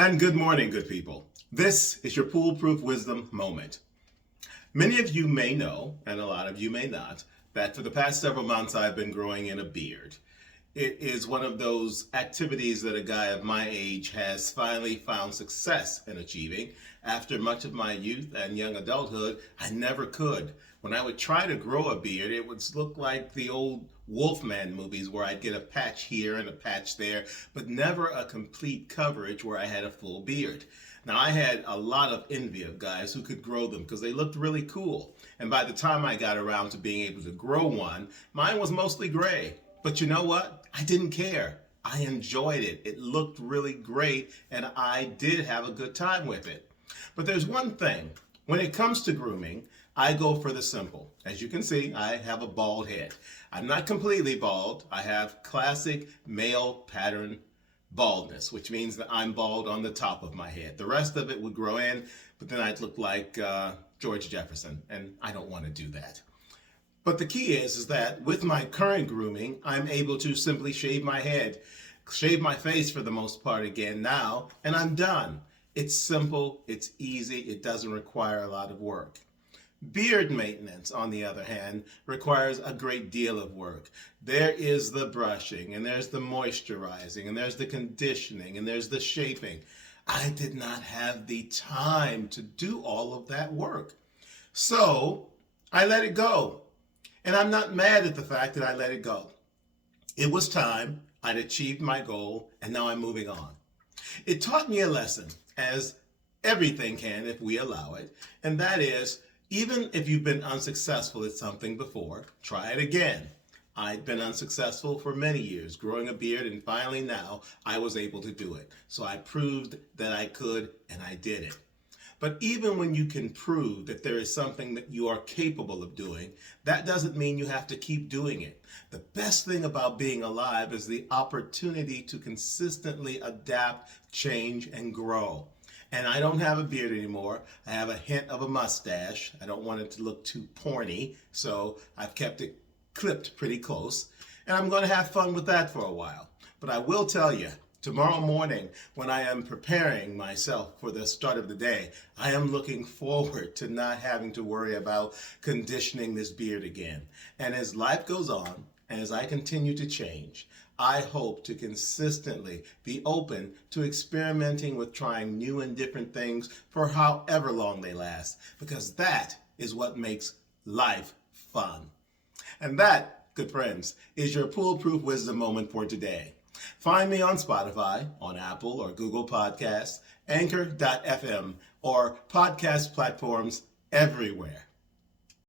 And good morning, good people. This is your PooleProof Wisdom Moment. Many of you may know, and a lot of you may not, that for the past several months I've been growing in a beard. It is one of those activities that a guy of my age has finally found success in achieving. After much of my youth and young adulthood, I never could. When I would try to grow a beard, it would look like the old Wolfman movies where I'd get a patch here and a patch there, but never a complete coverage where I had a full beard. Now, I had a lot of envy of guys who could grow them because they looked really cool. And by the time I got around to being able to grow one, mine was mostly gray. But you know what? I didn't care. I enjoyed it. It looked really great, and I did have a good time with it. But there's one thing. When it comes to grooming, I go for the simple. As you can see, I have a bald head. I'm not completely bald. I have classic male pattern baldness, which means that I'm bald on the top of my head. The rest of it would grow in, but then I'd look like George Jefferson, and I don't want to do that. But the key is that with my current grooming, I'm able to simply shave my head, shave my face for the most part again now, and I'm done. It's simple, it's easy, it doesn't require a lot of work. Beard maintenance, on the other hand, requires a great deal of work. There is the brushing, and there's the moisturizing, and there's the conditioning, and there's the shaping. I did not have the time to do all of that work. So I let it go. And I'm not mad at the fact that I let it go. It was time, I'd achieved my goal, and now I'm moving on. It taught me a lesson, as everything can if we allow it, and that is, even if you've been unsuccessful at something before, try it again. I'd been unsuccessful for many years, growing a beard, and finally now I was able to do it. So I proved that I could, and I did it. But even when you can prove that there is something that you are capable of doing, that doesn't mean you have to keep doing it. The best thing about being alive is the opportunity to consistently adapt, change, and grow. And I don't have a beard anymore. I have a hint of a mustache. I don't want it to look too porny, so I've kept it clipped pretty close. And I'm going to have fun with that for a while. But I will tell you, tomorrow morning, when I am preparing myself for the start of the day, I am looking forward to not having to worry about conditioning this beard again. And as life goes on, and as I continue to change, I hope to consistently be open to experimenting with trying new and different things for however long they last, because that is what makes life fun. And that, good friends, is your PooleProof Wisdom Moment for today. Find me on Spotify, on Apple or Google Podcasts, Anchor.fm, or podcast platforms everywhere.